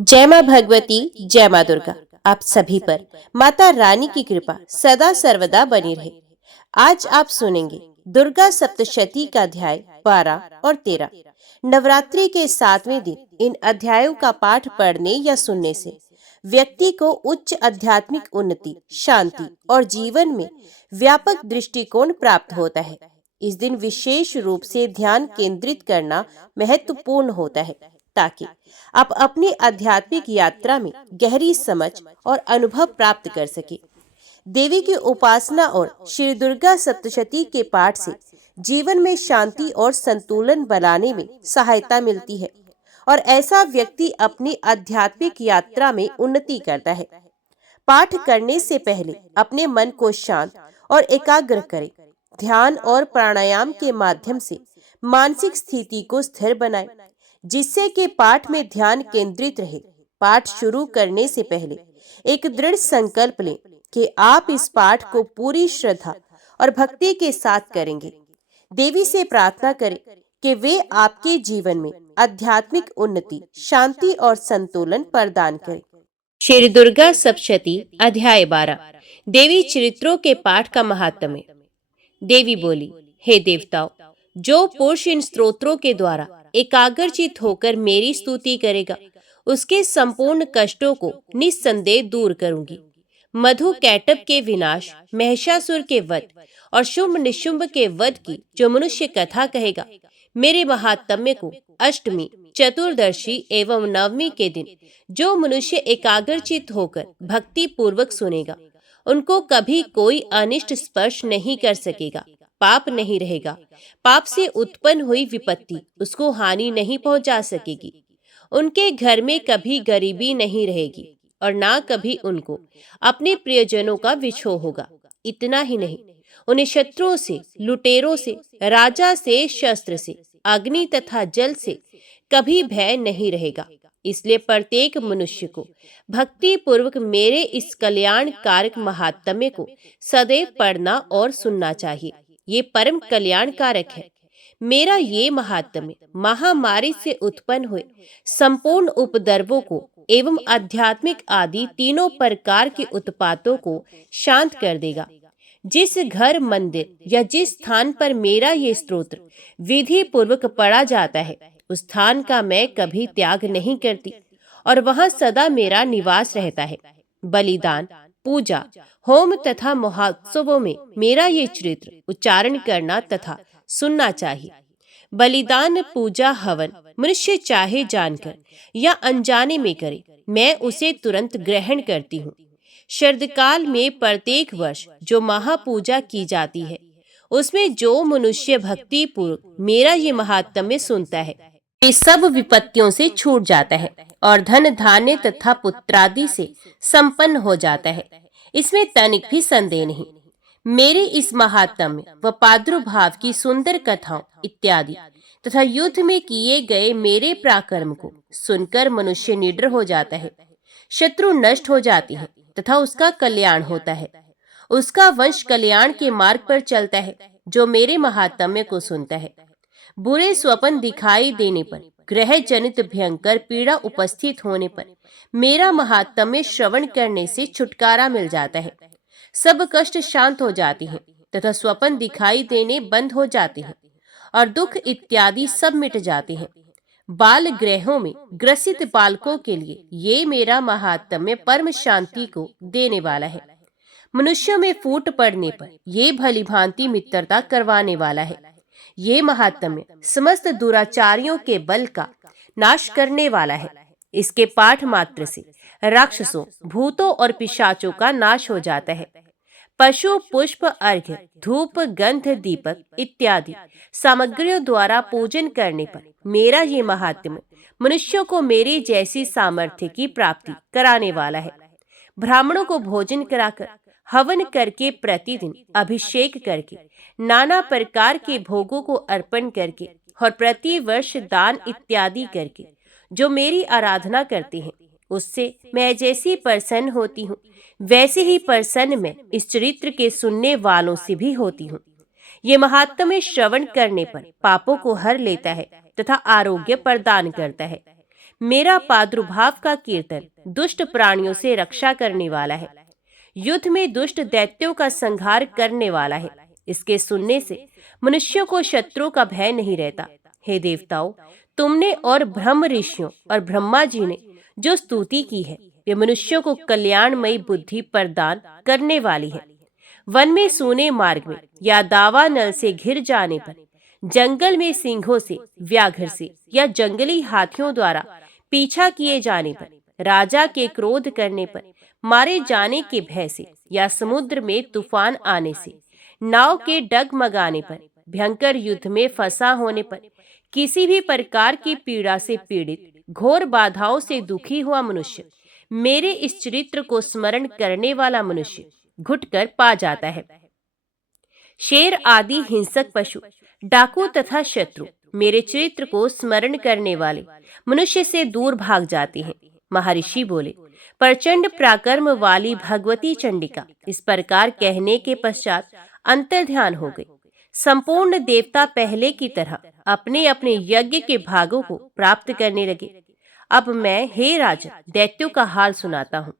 जय माँ भगवती, जय माँ दुर्गा। आप सभी पर माता रानी की कृपा सदा सर्वदा बनी रहे। आज आप सुनेंगे दुर्गा सप्तशती का अध्याय 12 और 13। नवरात्रि के 7वें दिन इन अध्यायों का पाठ पढ़ने या सुनने से व्यक्ति को उच्च आध्यात्मिक उन्नति, शांति और जीवन में व्यापक दृष्टिकोण प्राप्त होता है। इस दिन विशेष रूप से ध्यान केंद्रित करना महत्वपूर्ण होता है ताकि आप अपनी आध्यात्मिक यात्रा में गहरी समझ और अनुभव प्राप्त कर सके। देवी की उपासना और श्री दुर्गा सप्तशती के पाठ से जीवन में शांति और संतुलन बनाने में सहायता मिलती है और ऐसा व्यक्ति अपनी आध्यात्मिक यात्रा में उन्नति करता है। पाठ करने से पहले अपने मन को शांत और एकाग्र करें। ध्यान और प्राणायाम के माध्यम से मानसिक स्थिति को स्थिर बनाएं, जिससे कि पाठ में ध्यान केंद्रित रहे। पाठ शुरू करने से पहले एक दृढ़ संकल्प लें कि आप इस पाठ को पूरी श्रद्धा और भक्ति के साथ करेंगे। देवी से प्रार्थना करें कि वे आपके जीवन में आध्यात्मिक उन्नति, शांति और संतुलन प्रदान करें। श्री दुर्गा सप्तशती अध्याय 12। देवी चरित्रों के पाठ का महात्म्य। देवी बोली, हे देवताओं, जो पुरुष इन स्तोत्रों के द्वारा एकाग्रचित होकर मेरी स्तुति करेगा, उसके संपूर्ण कष्टों को निस्संदेह दूर करूंगी। मधु कैटभ के विनाश, महिषासुर के वध और शुंभ निशुंभ के वध की जो मनुष्य कथा कहेगा, मेरे महात्म्य को अष्टमी, चतुर्दशी एवं नवमी के दिन जो मनुष्य एकाग्रचित होकर भक्ति पूर्वक सुनेगा, उनको कभी कोई अनिष्ट स्पर्श नहीं कर सकेगा, पाप नहीं रहेगा। पाप से उत्पन्न हुई विपत्ति उसको हानि नहीं पहुंचा सकेगी। उनके घर में कभी गरीबी नहीं रहेगी और ना कभी उनको अपने प्रियजनों का विछोह होगा। इतना ही नहीं, उन्हें शत्रुओं से, लुटेरों से, राजा से, शस्त्र से, अग्नि तथा जल से कभी भय नहीं रहेगा। इसलिए प्रत्येक मनुष्य को भक्ति पूर्वक मेरे इस कल्याण कारक महात्म्य को सदैव पढ़ना और सुनना चाहिए। ये परम कल्याण कारक है। मेरा ये महात्म्य महामारी से उत्पन्न हुए संपूर्ण उपद्रवों को एवं आध्यात्मिक आदि तीनों प्रकार के उत्पातों को शांत कर देगा। जिस घर, मंदिर या जिस स्थान पर मेरा ये स्तोत्र विधि पूर्वक पढ़ा जाता है, उस स्थान का मैं कभी त्याग नहीं करती और वहां सदा मेरा निवास रहता है। बलिदान, पूजा, होम तथा महोत्सवों में मेरा ये चरित्र उच्चारण करना तथा सुनना चाहिए। बलिदान, पूजा, हवन मनुष्य चाहे जानकर या अनजाने में करे, मैं उसे तुरंत ग्रहण करती हूँ। शरदकाल में प्रत्येक वर्ष जो महापूजा की जाती है, उसमें जो मनुष्य भक्ति पूर्वक मेरा ये महात्म्य सुनता है, वे सब विपत्तियों से छूट जाता है और धन, धान्य तथा पुत्रादि से संपन्न हो जाता है। इसमें तनिक भी संदेह नहीं। मेरे इस महात्म्य व प्रादुर्भाव की सुंदर कथाओं इत्यादि तथा युद्ध में किए गए मेरे पराक्रम को सुनकर मनुष्य निडर हो जाता है, शत्रु नष्ट हो जाती है तथा उसका कल्याण होता है। उसका वंश कल्याण के मार्ग पर चलता है जो मेरे महात्म्य को सुनता है। बुरे स्वप्न दिखाई देने पर, ग्रह जनित भयंकर पीड़ा उपस्थित होने पर मेरा महात्म्य श्रवण करने से छुटकारा मिल जाता है। सब कष्ट शांत हो जाती हैं तथा स्वप्न दिखाई देने बंद हो जाते हैं और दुख इत्यादि सब मिट जाते हैं। बाल ग्रहों में ग्रसित बालकों के लिए ये मेरा महात्म्य परम शांति को देने वाला है। मनुष्यों में फूट पड़ने पर ये भली भांति मित्रता करवाने वाला है। ये महात्म्य समस्त दुराचारियों के बल का नाश करने वाला है। इसके पाठ मात्र से राक्षसों, भूतों और पिशाचों का नाश हो जाता है। पशु, पुष्प, अर्घ्य, धूप, गंध, दीपक इत्यादि सामग्रियों द्वारा पूजन करने पर मेरा ये महात्म्य मनुष्यों को मेरी जैसी सामर्थ्य की प्राप्ति कराने वाला है। ब्राह्मणों को भोजन कराकर, हवन करके, प्रतिदिन अभिषेक करके, नाना प्रकार के भोगों को अर्पण करके और प्रति वर्ष दान इत्यादि करके जो मेरी आराधना करते हैं, उससे मैं जैसी प्रसन्न होती हूँ, वैसे ही प्रसन्न मैं इस चरित्र के सुनने वालों से भी होती हूँ। ये महात्म्य श्रवण करने पर पापों को हर लेता है तथा आरोग्य प्रदान करता है। मेरा प्रादुर्भाव का कीर्तन दुष्ट प्राणियों से रक्षा करने वाला है, युद्ध में दुष्ट दैत्यों का संहार करने वाला है। इसके सुनने से मनुष्यों को शत्रुओं का भय नहीं रहता। हे देवताओं, तुमने और ब्रह्म ऋषियों और ब्रह्मा जी ने जो स्तुति की है, वे मनुष्यों को कल्याणमयी बुद्धि प्रदान करने वाली है। वन में सूने मार्ग में या दावा नल से घिर जाने पर, जंगल में सिंहों से, व्याघ्र से या जंगली हाथियों द्वारा पीछा किए जाने पर, राजा के क्रोध करने पर, मारे जाने के भय से या समुद्र में तूफान आने से, नाव के डगमगाने पर, भयंकर युद्ध में फंसा होने पर, किसी भी प्रकार की पीड़ा से पीड़ित, घोर बाधाओं से दुखी हुआ मनुष्य, मेरे इस चरित्र को स्मरण करने वाला मनुष्य घुटकर पा जाता है। शेर आदि हिंसक पशु, डाकू तथा शत्रु मेरे चरित्र को स्मरण करने वाले मनुष्य से दूर भाग जाते हैं। महर्षि बोले, प्रचंड पराक्रम वाली भगवती चंडिका इस प्रकार कहने के पश्चात अंतर्ध्यान हो गई। संपूर्ण देवता पहले की तरह अपने अपने यज्ञ के भागों को प्राप्त करने लगे। अब मैं, हे राजा, दैत्यों का हाल सुनाता हूँ।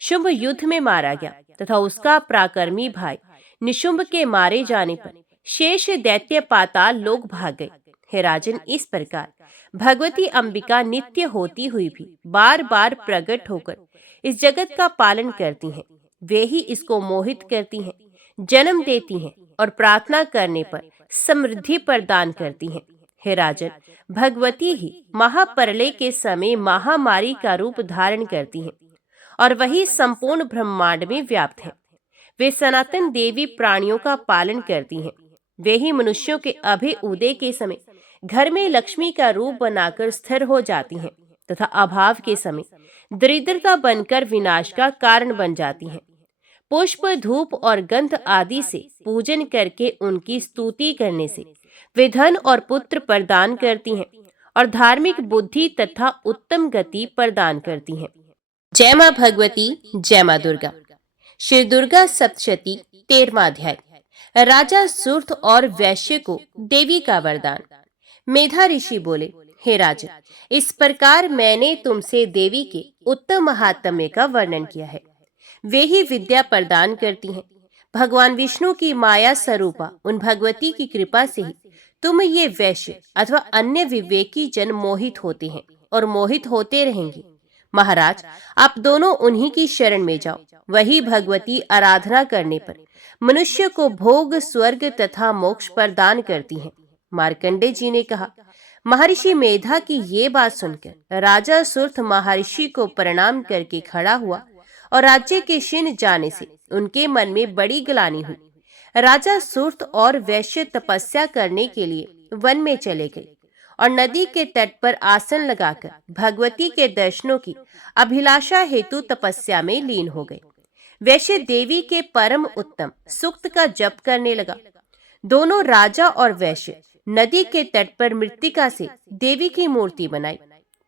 शुंभ युद्ध में मारा गया तथा उसका पराक्रमी भाई निशुंभ के मारे जाने पर शेष दैत्य पाताल लोग भाग गए। हे राजन, इस प्रकार भगवती अंबिका नित्य होती हुई भी बार बार प्रकट होकर इस जगत का पालन करती हैं। वे ही इसको मोहित करती हैं, जन्म देती हैं और प्रार्थना करने पर समृद्धि प्रदान करती हैं। हे राजन, भगवती ही महाप्रलय के समय महामारी का रूप धारण करती हैं और वही संपूर्ण ब्रह्मांड में व्याप्त है। वे सनातन देवी प्राणियों का पालन करती हैं। वे ही मनुष्यों के अभय उदय के समय घर में लक्ष्मी का रूप बनाकर स्थिर हो जाती हैं तथा अभाव के समय दरिद्रता बनकर विनाश का कारण बन जाती हैं। पुष्प, धूप और गंध आदि से पूजन करके उनकी स्तुति करने से वे धन और पुत्र प्रदान करती हैं और धार्मिक बुद्धि तथा उत्तम गति प्रदान करती हैं। जय मां भगवती, जय मां दुर्गा। श्री दुर्गा सप्तशती 13वां अध्याय। राजा सुर्थ और वैश्य को देवी का वरदान। मेधा ऋषि बोले, हे राजन, इस प्रकार मैंने तुमसे देवी के उत्तम महात्म्य का वर्णन किया है। वे ही विद्या प्रदान करती हैं। भगवान विष्णु की माया स्वरूपा उन भगवती की कृपा से ही तुम ये वैश्य अथवा अन्य विवेकी जन मोहित होते हैं और मोहित होते रहेंगे। महाराज, आप दोनों उन्हीं की शरण में जाओ। वही भगवती आराधना करने पर मनुष्य को भोग, स्वर्ग तथा मोक्ष प्रदान करती हैं। मार्कंडे जी ने कहा, महर्षि मेधा की ये बात सुनकर राजा सुर्थ महर्षि को प्रणाम करके खड़ा हुआ और राज्य के क्षीण जाने से उनके मन में बड़ी ग्लानि हुई। राजा सुर्थ और वैश्य तपस्या करने के लिए वन में चले गए और नदी के तट पर आसन लगाकर भगवती के दर्शनों की अभिलाषा हेतु तपस्या में लीन हो गए। वैश्य देवी के परम उत्तम सूक्त का जप करने लगा। दोनों राजा और वैश्य नदी के तट पर मृत्तिका से देवी की मूर्ति बनाई।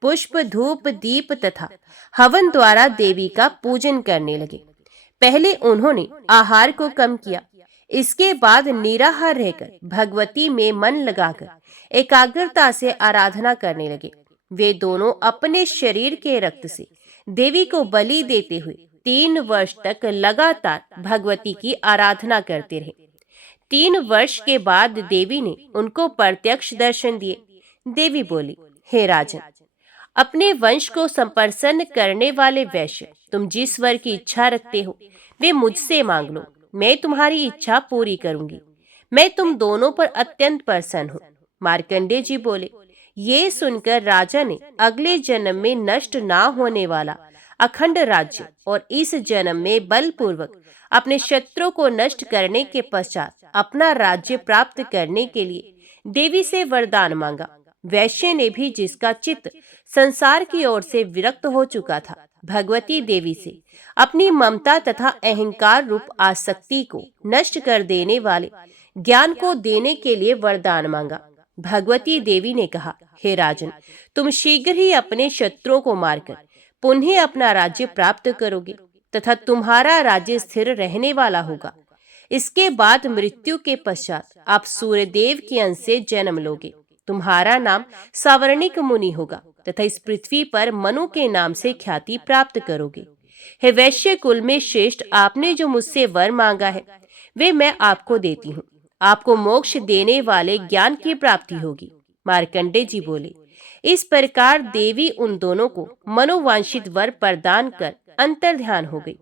पुष्प, धूप, दीप तथा हवन द्वारा देवी का पूजन करने लगे। पहले उन्होंने आहार को कम किया। इसके बाद निराहार रहकर भगवती में मन लगाकर एकाग्रता से आराधना करने लगे। वे दोनों अपने शरीर के रक्त से देवी को बलि देते हुए 3 वर्ष तक लगातार भगवती की आराधना करते रहे। 3 वर्ष के बाद देवी ने उनको प्रत्यक्ष दर्शन दिए। देवी बोली, हे राजन, अपने वंश को संप्रसन्न करने वाले वैश्य, तुम जिस वर की इच्छा रखते हो वे मुझसे मांग लो, मैं तुम्हारी इच्छा पूरी करूंगी। मैं तुम दोनों पर अत्यंत प्रसन्न हूँ। मार्कंडे जी बोले, ये सुनकर राजा ने अगले जन्म में नष्ट ना होने वाला अखंड राज्य और इस जन्म में बलपूर्वक अपने शत्रु को नष्ट करने के पश्चात अपना राज्य प्राप्त करने के लिए देवी से वरदान मांगा। वैश्य ने भी, जिसका चित्त संसार की ओर से विरक्त हो चुका था, भगवती देवी से अपनी ममता तथा अहंकार रूप आसक्ति को नष्ट कर देने वाले ज्ञान को देने के लिए वरदान मांगा। भगवती देवी ने कहा, हे राजन, तुम शीघ्र ही अपने शत्रुओं को मारकर पुनः अपना राज्य प्राप्त करोगे तथा तुम्हारा राज्य स्थिर रहने वाला होगा। इसके बाद मृत्यु के पश्चात आप सूर्यदेव के अंश से जन्म लोगे। तुम्हारा नाम सावर्णिक मुनि होगा तथा इस पृथ्वी पर मनु के नाम से ख्याति प्राप्त करोगे। हे वैश्य कुल में श्रेष्ठ, आपने जो मुझसे वर मांगा है वे मैं आपको देती हूँ। आपको मोक्ष देने वाले ज्ञान की प्राप्ति होगी। मार्कंडेय जी बोले, इस प्रकार देवी उन दोनों को मनोवांछित वर प्रदान कर अंतर्ध्यान हो गई।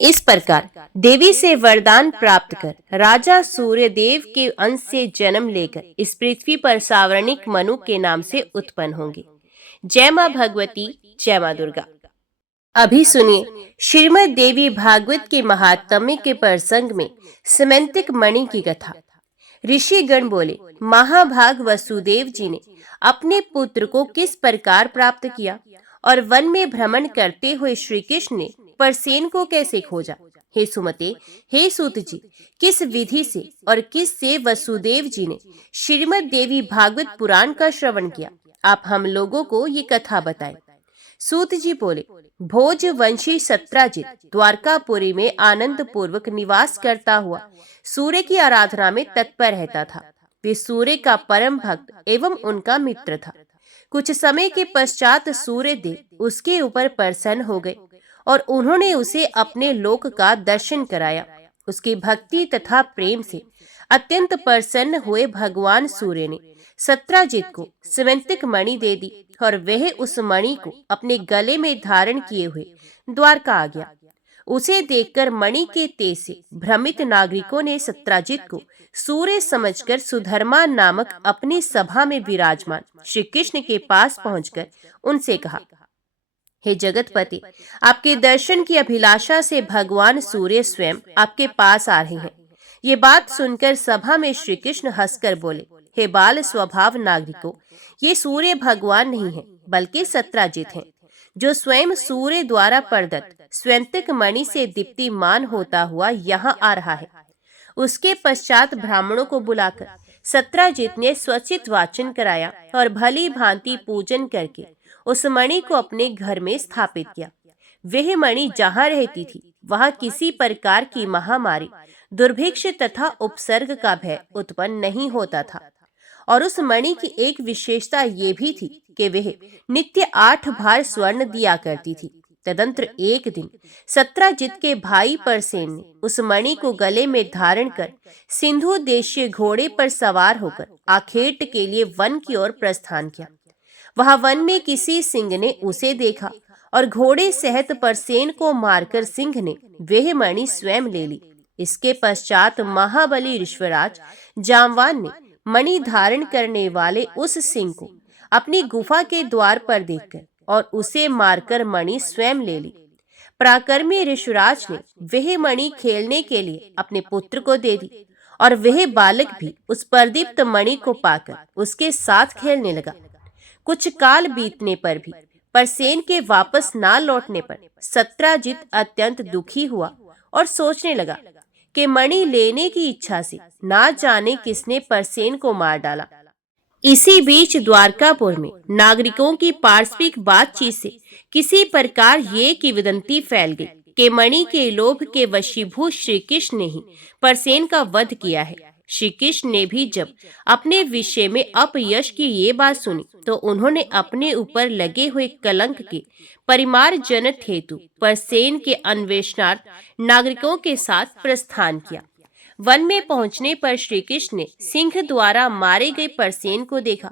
इस प्रकार देवी से वरदान प्राप्त कर राजा सूर्यदेव के अंश से जन्म लेकर इस पृथ्वी पर सावर्णिक मनु के नाम से उत्पन्न होंगे। जय मां भगवती, जय मां दुर्गा। अभी सुनिए श्रीमद् देवी भागवत के महात्म्य के प्रसंग में सिमंतिक मणि की कथा। ऋषिगण बोले, महाभाग वसुदेव जी ने अपने पुत्र को किस प्रकार प्राप्त किया और वन में भ्रमण करते हुए श्री कृष्ण ने परसेन को कैसे खोजा। हे सुमते, हे सूत जी, किस विधि से और किस से वसुदेव जी ने श्रीमद् देवी भागवत पुराण का श्रवण किया, आप हम लोगों को ये कथा बताएं। सूत जी बोले, भोजवंशी सत्राजित द्वारकापुरी में आनंद पूर्वक निवास करता हुआ सूर्य की आराधना में तत्पर रहता था। वे सूर्य का परम भक्त एवं उनका मित्र था। कुछ समय के पश्चात सूर्य देव उसके ऊपर प्रसन्न हो गए और उन्होंने उसे अपने लोक का दर्शन कराया। उसकी भक्ति तथा प्रेम से अत्यंत प्रसन्न हुए भगवान सूर्य ने सत्राजित को सिमंतिक मणि दे दी और वह उस मणि को अपने गले में धारण किए हुए द्वारका आ गया। उसे देखकर मणि के तेज से भ्रमित नागरिकों ने सत्राजित को सूर्य समझकर सुधर्मा नामक अपनी सभा में विराजमान श्री कृष्ण के पास पहुंचकर उनसे कहा, हे जगतपति, आपके दर्शन की अभिलाषा से भगवान सूर्य स्वयं आपके पास आ रहे हैं। ये बात सुनकर सभा में श्री कृष्ण हंसकर बोले, हे बाल स्वभाव नागरिकों, ये सूर्य भगवान नहीं है बल्कि सत्राजित हैं, जो स्वयं सूर्य द्वारा प्रदत्त स्वेंतिक मणि से दीप्तिमान होता हुआ यहाँ आ रहा है। उसके पश्चात ब्राह्मणों को बुलाकर सत्राजित ने स्वचित वाचन कराया और भली भांति पूजन करके उस मणि को अपने घर में स्थापित किया। वह मणि जहाँ रहती थी वहाँ किसी प्रकार की महामारी, दुर्भिक्ष तथा उपसर्ग का भय उत्पन्न नहीं होता था। और उस मणि की एक विशेषता ये भी थी कि वह नित्य 8 भार स्वर्ण दिया करती थी। तदंतर एक दिन सत्राजित के भाई परसेन ने उस मणि को गले में धारण कर सिंधु देशीय घोड़े पर सवार होकर आखेट के लिए वन की ओर प्रस्थान किया। वहां वन में किसी सिंह ने उसे देखा और घोड़े सहित परसेन को मारकर सिंह ने वह मणि स्वयं ले ली। इसके पश्चात महाबली ऋषवराज जामवान ने मणि धारण करने वाले उस सिंह को अपनी गुफा के द्वार पर देखकर और उसे मारकर मणि स्वयं ले ली। पराक्रमी ऋषराज ने वह मणि खेलने के लिए अपने पुत्र को दे दी और वह बालक भी उस प्रदीप्त मणि को पाकर उसके साथ खेलने लगा। कुछ काल बीतने पर भी परसेन के वापस ना लौटने पर सत्राजित अत्यंत दुखी हुआ और सोचने लगा कि मणि लेने की इच्छा से ना जाने किसने परसेन को मार डाला। इसी बीच द्वारकापुर में नागरिकों की पारस्परिक बातचीत से किसी प्रकार ये किंवदंती फैल गई कि मणि के लोभ के वशीभूत श्री कृष्ण ने ही परसेन का वध किया है। श्री कृष्ण ने भी जब अपने विषय में अपयश की ये बात सुनी तो उन्होंने अपने ऊपर लगे हुए कलंक के परिमार जनक हेतु परसेन के अन्वेषणार्थ नागरिकों के साथ प्रस्थान किया। वन में पहुंचने पर श्री कृष्ण ने सिंह द्वारा मारे गए परसेन को देखा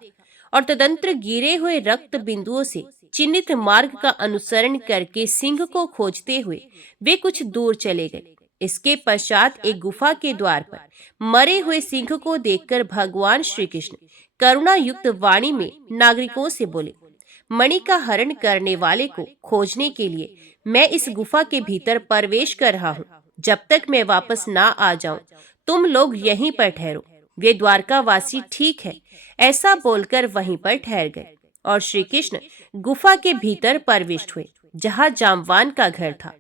और तदंतर गिरे हुए रक्त बिंदुओं से चिन्हित मार्ग का अनुसरण करके सिंह को खोजते हुए वे कुछ दूर चले गए। इसके पश्चात एक गुफा के द्वार पर मरे हुए सिंह को देखकर भगवान श्री कृष्ण करुणा युक्त वाणी में नागरिकों से बोले, मणि का हरण करने वाले को खोजने के लिए मैं इस गुफा के भीतर प्रवेश कर रहा हूँ। जब तक मैं वापस ना आ जाऊं तुम लोग यहीं पर ठहरो। वे द्वारकावासी ठीक है ऐसा बोलकर वहीं पर ठहर गए और श्री कृष्ण गुफा के भीतर प्रविष्ट हुए जहाँ जामवान का घर था।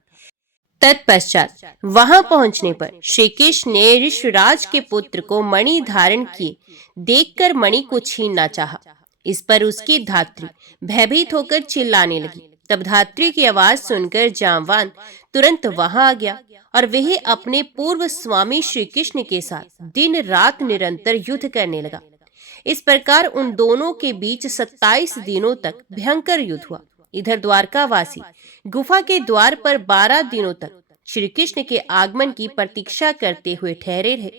तत्पश्चात वहां पहुंचने पर श्री कृष्ण ने ऋषराज के पुत्र को मणि धारण किए देखकर मणि को छीनना चाहा। इस पर उसकी धात्री भयभीत होकर चिल्लाने लगी। तब धात्री की आवाज सुनकर जामवान तुरंत वहां आ गया और वह अपने पूर्व स्वामी श्री कृष्ण के साथ दिन रात निरंतर युद्ध करने लगा। इस प्रकार उन दोनों के बीच 27 दिनों तक भयंकर युद्ध हुआ। इधर द्वारकावासी गुफा के द्वार पर 12 दिनों तक श्री कृष्ण के आगमन की प्रतीक्षा करते हुए ठहरे रहे,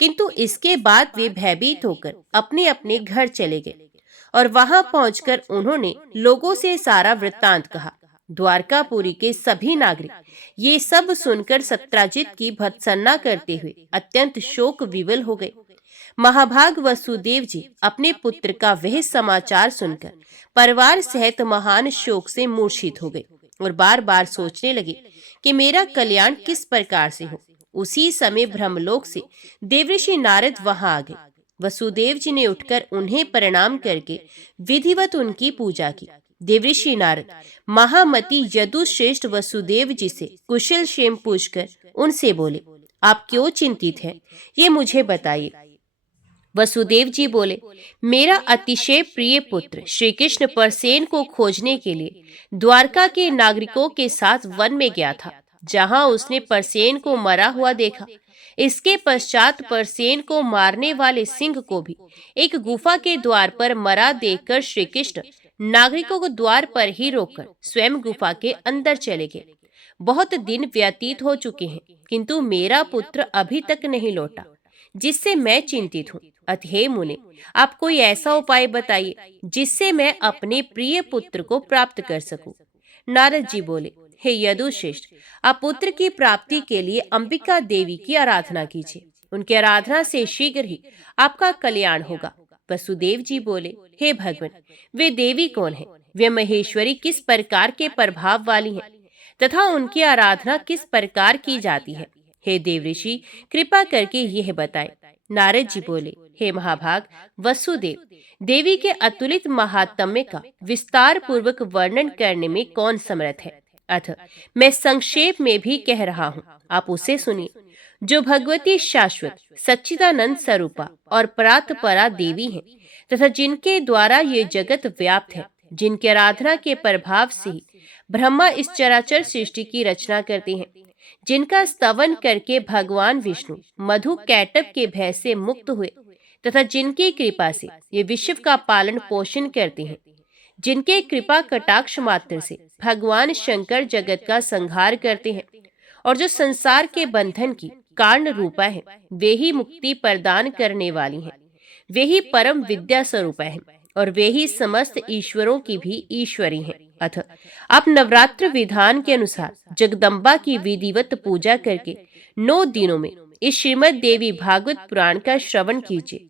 किंतु इसके बाद वे भयभीत होकर अपने अपने घर चले गए और वहां पहुंचकर उन्होंने लोगों से सारा वृत्तांत कहा। द्वारकापुरी के सभी नागरिक ये सब सुनकर सत्राजित की भत्सना करते हुए अत्यंत शोक विवल हो गए। महाभाग वसुदेव जी अपने पुत्र का वह समाचार सुनकर परिवार सहित महान शोक से मूर्छित हो गए और बार बार सोचने लगे कि मेरा कल्याण किस प्रकार से हो। उसी समय ब्रह्मलोक से देवऋषि नारद वहां आ गए। वसुदेव जी ने उठकर उन्हें प्रणाम करके विधिवत उनकी पूजा की। देवऋषि नारद महामती यदुश्रेष्ठ वसुदेव जी से कुशल क्षेम पूछकर उनसे बोले, आप क्यों चिंतित हैं, ये मुझे बताइए। वसुदेव जी बोले, मेरा अतिशय प्रिय पुत्र श्री कृष्ण परसेन को खोजने के लिए द्वारका के नागरिकों के साथ वन में गया था, जहां उसने परसेन को मरा हुआ देखा। इसके पश्चात परसेन को मारने वाले सिंह को भी एक गुफा के द्वार पर मरा देखकर श्री कृष्ण नागरिकों को द्वार पर ही रोककर स्वयं गुफा के अंदर चले गए। बहुत दिन व्यतीत हो चुके हैं, किंतु मेरा पुत्र अभी तक नहीं लौटा, जिससे मैं चिंतित हूँ। अतः मुने, आप कोई ऐसा उपाय बताइए जिससे मैं अपने प्रिय पुत्र को प्राप्त कर सकूं। नारद जी बोले, हे यदुश्रेष्ठ, आप पुत्र की प्राप्ति के लिए अंबिका देवी की आराधना कीजिए। उनकी आराधना से शीघ्र ही आपका कल्याण होगा। वसुदेव जी बोले, हे भगवान, वे देवी कौन है, वे महेश्वरी किस प्रकार के प्रभाव वाली हैं तथा उनकी आराधना किस प्रकार की जाती है। हे देवऋषि, कृपा करके यह बताएं। नारद जी बोले, हे महाभाग वसुदेव, देवी के अतुलित महात्म्य का विस्तार पूर्वक वर्णन करने में कौन समर्थ है। अतः मैं संक्षेप में भी कह रहा हूँ, आप उसे सुनिए। जो भगवती शाश्वत सच्चिदानंद स्वरूपा और परात्परा देवी हैं तथा जिनके द्वारा ये जगत व्याप्त है, जिनके आराधना के प्रभाव से ही ब्रह्मा इस चराचर सृष्टि की रचना करते हैं, जिनका स्तवन करके भगवान विष्णु मधु कैटभ के भय से मुक्त हुए तथा जिनकी कृपा से ये विश्व का पालन पोषण करते हैं, जिनके कृपा कटाक्ष मात्र से भगवान शंकर जगत का संहार करते हैं और जो संसार के बंधन की कारण रूपा है, वे ही मुक्ति प्रदान करने वाली हैं, वे ही परम विद्या स्वरूपा है और वे ही समस्त ईश्वरों की भी ईश्वरी हैं। अतः आप नवरात्र विधान के अनुसार जगदम्बा की विधिवत पूजा करके 9 दिनों में इस श्रीमद देवी भागवत पुराण का श्रवण कीजिए,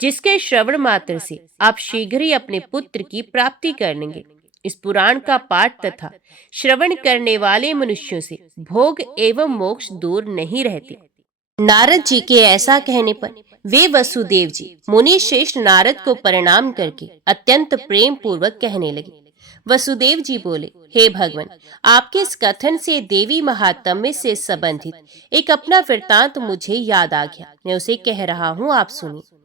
जिसके श्रवण मात्र से आप शीघ्र ही अपने पुत्र की प्राप्ति कर लेंगे। इस पुराण का पाठ तथा श्रवण करने वाले मनुष्यों से भोग एवं मोक्ष दूर नहीं रहते। नारद जी के ऐसा कहने पर वे वसुदेव जी मुनि श्रेष्ठ नारद को प्रणाम करके अत्यंत प्रेम पूर्वक कहने लगे। वसुदेव जी बोले, हे भगवान, आपके इस कथन से देवी महात्म्य से संबंधित एक अपना वृत्तांत मुझे याद आ गया। मैं उसे कह रहा हूँ, आप सुनिए।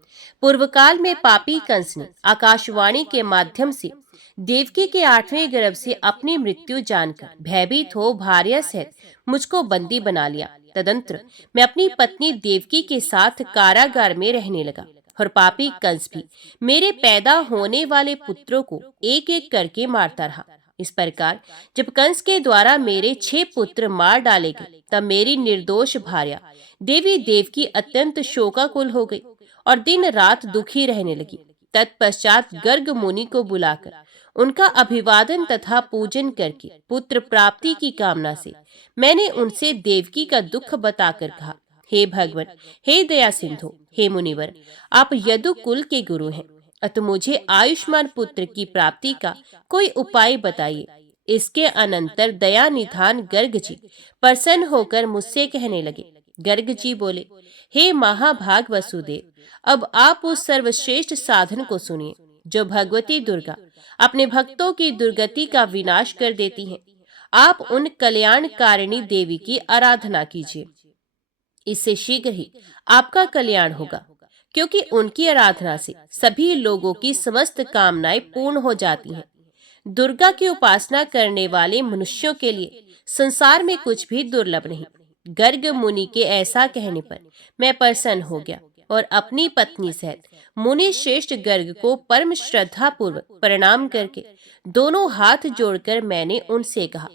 पूर्व काल में पापी कंस ने आकाशवाणी के माध्यम से देवकी के 8वें गर्भ से अपनी मृत्यु जानकर भयभीत हो भार्या सहित मुझको बंदी बना लिया। तदंतर मैं अपनी पत्नी देवकी के साथ कारागार में रहने लगा और पापी कंस भी मेरे पैदा होने वाले पुत्रों को एक एक करके मारता रहा। इस प्रकार जब कंस के द्वारा मेरे 6 पुत्र मार डाले गए, तब मेरी निर्दोष भार्या देवी देवकी अत्यंत शोकाकुल हो गई और दिन रात दुखी रहने लगी। तत्पश्चात गर्ग मुनि को बुलाकर उनका अभिवादन तथा पूजन करके पुत्र प्राप्ति की कामना से मैंने उनसे देवकी का दुख बताकर कहा, हे भगवान, हे दया सिंधु, हे मुनिवर, आप यदु कुल के गुरु हैं, अतः मुझे आयुष्मान पुत्र की प्राप्ति का कोई उपाय बताइए। इसके अनंतर दया निधान गर्ग जी प्रसन्न होकर मुझसे कहने लगे। गर्ग जी बोले, हे महाभाग वसुदेव, अब आप उस सर्वश्रेष्ठ साधन को सुनिए जो भगवती दुर्गा अपने भक्तों की दुर्गति का विनाश कर देती हैं। आप उन कल्याणकारिणी देवी की आराधना कीजिए, इससे शीघ्र ही आपका कल्याण होगा, क्योंकि उनकी आराधना से सभी लोगों की समस्त कामनाएं पूर्ण हो जाती हैं। दुर्गा की उपासना करने वाले मनुष्यों के लिए संसार में कुछ भी दुर्लभ नहीं। गर्ग मुनि के ऐसा कहने पर मैं प्रसन्न हो गया और अपनी पत्नी सहित मुनि श्रेष्ठ गर्ग को परम श्रद्धा पूर्वक प्रणाम करके दोनों हाथ जोड़कर मैंने उनसे कहा।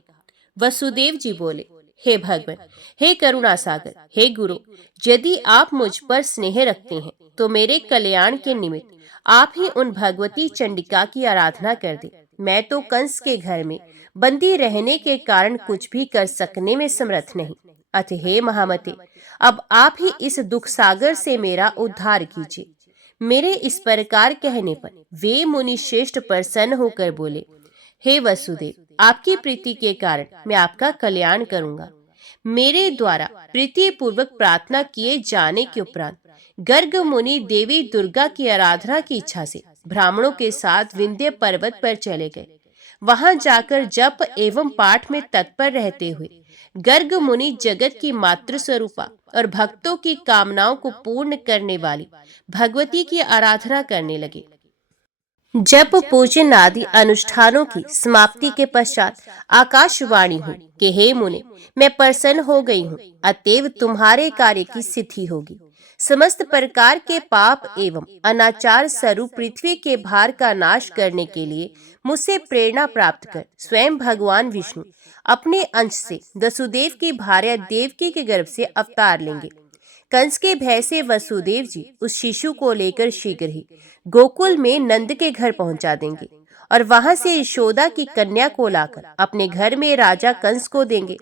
वसुदेव जी बोले, हे भगवान, हे करुणा सागर, हे गुरु, यदि आप मुझ पर स्नेह रखते हैं तो मेरे कल्याण के निमित्त आप ही उन भगवती चंडिका की आराधना कर दे। मैं तो कंस के घर में बंदी रहने के कारण कुछ भी कर सकने में समर्थ नहीं। अतः हे महामते, अब आप ही इस दुख सागर से मेरा उद्धार कीजिए। मेरे इस प्रकार कहने पर वे मुनि श्रेष्ठ प्रसन्न होकर बोले, हे वसुदेव, आपकी प्रीति के कारण मैं आपका कल्याण करूंगा। मेरे द्वारा प्रीति पूर्वक प्रार्थना किए जाने के उपरांत गर्ग मुनि देवी दुर्गा की आराधना की इच्छा से ब्राह्मणों के साथ विंध्य पर्वत पर चले गए। वहां जाकर जप एवं पाठ में तत्पर रहते हुए गर्ग मुनि जगत की मातृ स्वरूपा और भक्तों की कामनाओं को पूर्ण करने वाली भगवती की आराधना करने लगे। जप पूजन आदि अनुष्ठानों की समाप्ति के पश्चात आकाशवाणी हुई कि हे मुने, मैं प्रसन्न हो गई हूँ, अतएव तुम्हारे कार्य की सिद्धि होगी। समस्त प्रकार के पाप एवं अनाचार स्वरूप पृथ्वी के भार का नाश करने के लिए मुझसे प्रेरणा प्राप्त कर स्वयं भगवान विष्णु अपने अंश से वसुदेव की भार्या देवकी के गर्भ से अवतार लेंगे। कंस के भय से वसुदेव जी उस शिशु को लेकर शीघ्र ही गोकुल में नंद के घर पहुंचा देंगे और वहां से यशोदा की कन्या को लाकर अपने घर में राजा कंस को देंगे।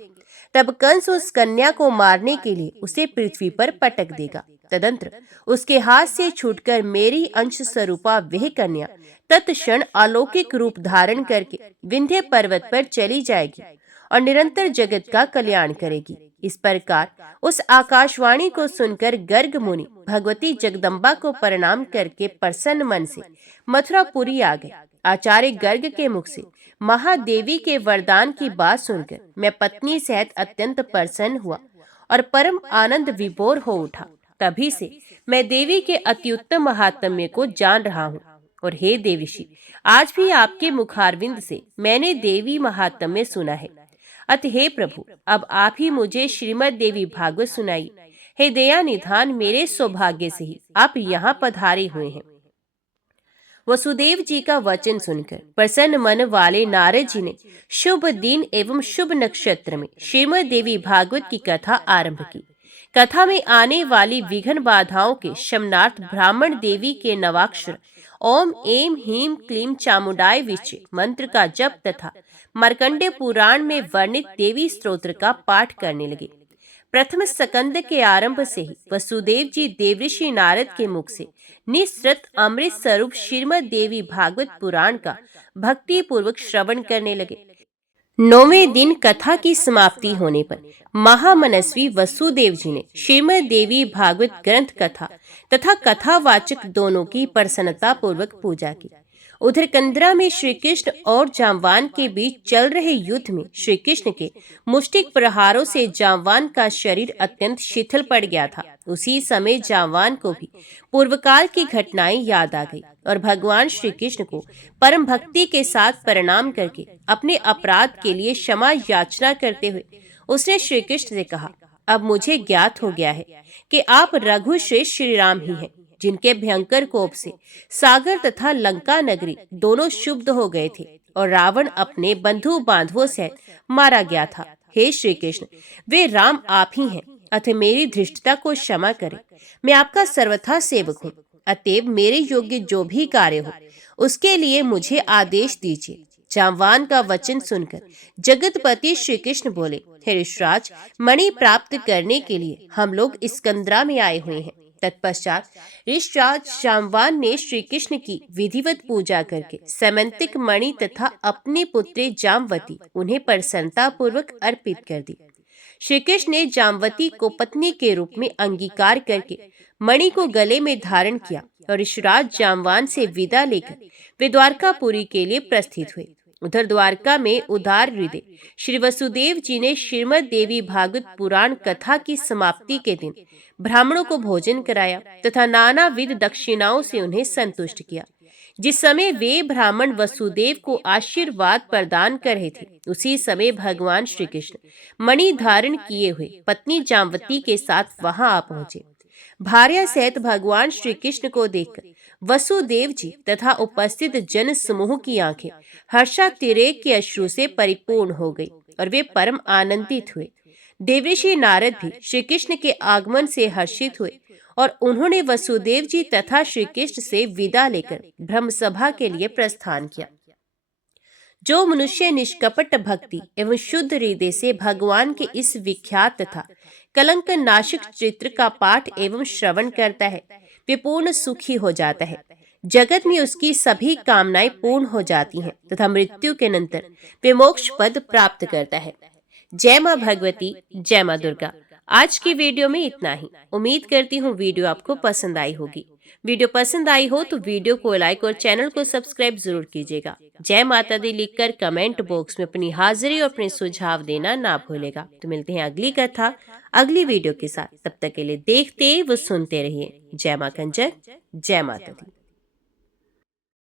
तब कंस उस कन्या को मारने के लिए उसे पृथ्वी पर पटक देगा। तदंतर उसके हाथ से छूटकर मेरी अंश स्वरूपा वह कन्या तत्क्षण अलौकिक रूप धारण करके विंध्य पर्वत पर चली जाएगी और निरंतर जगत का कल्याण करेगी। इस प्रकार उस आकाशवाणी को सुनकर गर्ग मुनि भगवती जगदम्बा को प्रणाम करके प्रसन्न मन से मथुरापुरी आ गए। आचार्य गर्ग के मुख से महादेवी के वरदान की बात सुनकर मैं पत्नी सहित अत्यंत प्रसन्न हुआ और परम आनंद विभोर हो उठा। तभी से मैं देवी के अत्युत्तम महात्म्य को जान रहा हूँ। और हे देवीषि, आज भी आपके मुखारविंद से मैंने देवी महात्म्य सुना है। अतः हे प्रभु, अब आप ही मुझे श्रीमद देवी भागवत सुनाइए। हे दया निधान, मेरे सौभाग्य से ही आप यहाँ पधारे हुए हैं। वसुदेव जी का वचन सुनकर प्रसन्न मन वाले नारद जी ने शुभ दिन एवं शुभ नक्षत्र में श्रीमद देवी भागवत की कथा आरंभ की। कथा में आने वाली विघ्न बाधाओं के शमनार्थ ब्राह्मण देवी के नवाक्षर ओम एम ह्रीम क्लीम चामुंडाय विचे मंत्र का जप तथा मार्कंडेय पुराण में वर्णित देवी स्तोत्र का पाठ करने लगे। प्रथम स्कंद के आरंभ से ही वसुदेव जी देवऋषि नारद के मुख से निःसृत अमृत स्वरूप श्रीमद देवी भागवत पुराण का भक्ति पूर्वक श्रवण करने लगे। 9वें दिन कथा की समाप्ति होने पर महामनस्वी वसुदेव जी ने श्रीमद देवी भागवत ग्रंथ कथा तथा कथावाचक दोनों की प्रसन्नता पूर्वक पूजा की। उधर कंदरा में श्री कृष्ण और जाम्बान के बीच चल रहे युद्ध में श्री कृष्ण के मुष्टिक प्रहारों से जाम्बान का शरीर अत्यंत शिथिल पड़ गया था। उसी समय जाम्बान को भी पूर्वकाल की घटनाएं याद आ गई और भगवान श्री कृष्ण को परम भक्ति के साथ प्रणाम करके अपने अपराध के लिए क्षमा याचना करते हुए उसने श्री कृष्ण से कहा, अब मुझे ज्ञात हो गया है कि आप रघुश्रेष्ठ श्री राम ही हैं, जिनके भयंकर कोप से सागर तथा लंका नगरी दोनों क्षुब्ध हो गए थे और रावण अपने बंधु बांधवों सहित मारा गया था। हे श्री कृष्ण, वे राम आप ही हैं, अतः मेरी धृष्टता को क्षमा करें। मैं आपका सर्वथा सेवक हूँ, अतएव मेरे योग्य जो भी कार्य हो उसके लिए मुझे आदेश दीजिए। जाम्बान का वचन सुनकर जगतपति श्री कृष्ण बोले, हे ऋषराज, मणि प्राप्त करने के लिए हम लोग स्कंदरा में आए हुए हैं। तत्पश्चात ऋषराज जाम्बान ने श्री कृष्ण की विधिवत पूजा करके सैमंतिक मणि तथा अपनी पुत्री जामवती उन्हें प्रसन्नता पूर्वक अर्पित कर दी। श्री कृष्ण ने जामवती को पत्नी के रूप में अंगीकार करके मणि को गले में धारण किया और ऋषराज जाम्बान से विदा लेकर वे द्वारकापुरी के लिए प्रस्थित हुए। उधर द्वारका में उदार हृदय श्री वसुदेव जी ने श्रीमद देवी भागवत पुराण कथा की समाप्ति के दिन ब्राह्मणों को भोजन कराया तथा नाना विध दक्षिणाओं से उन्हें संतुष्ट किया। जिस समय वे ब्राह्मण वसुदेव को आशीर्वाद प्रदान कर रहे थे, उसी समय भगवान श्री कृष्ण मणि धारण किए हुए पत्नी जामवती के साथ वहां आ पहुंचे। भार्या सहित भगवान श्री कृष्ण को देखकर वसुदेव जी तथा उपस्थित जन समूह की आंखें हर्षातिरेक के अश्रु से परिपूर्ण हो गई और वे परम आनंदित हुए। देवर्षि नारद भी श्री कृष्ण के आगमन से हर्षित हुए और उन्होंने वसुदेव जी तथा श्री कृष्ण से विदा लेकर ब्रह्म सभा के लिए प्रस्थान किया। जो मनुष्य निष्कपट भक्ति एवं शुद्ध हृदय से भगवान के इस विख्यात तथा कलंक नाशक चित्र का पाठ एवं श्रवण करता है, वे पूर्ण सुखी हो जाता है। जगत में उसकी सभी कामनाएं पूर्ण हो जाती हैं तथा मृत्यु के अनंतर वे मोक्ष पद प्राप्त करता है। जय माँ भगवती, जय माँ दुर्गा। आज की वीडियो में इतना ही। उम्मीद करती हूँ वीडियो आपको पसंद आई होगी। वीडियो पसंद आई हो तो वीडियो को लाइक और चैनल को सब्सक्राइब जरूर कीजिएगा। जय माता दी लिखकर कमेंट बॉक्स में अपनी हाजिरी और अपने सुझाव देना ना भूलेगा। तो मिलते हैं अगली कथा अगली वीडियो के साथ। तब तक के लिए देखते व सुनते रहिए। जय माँ कंचन, जय माता दी।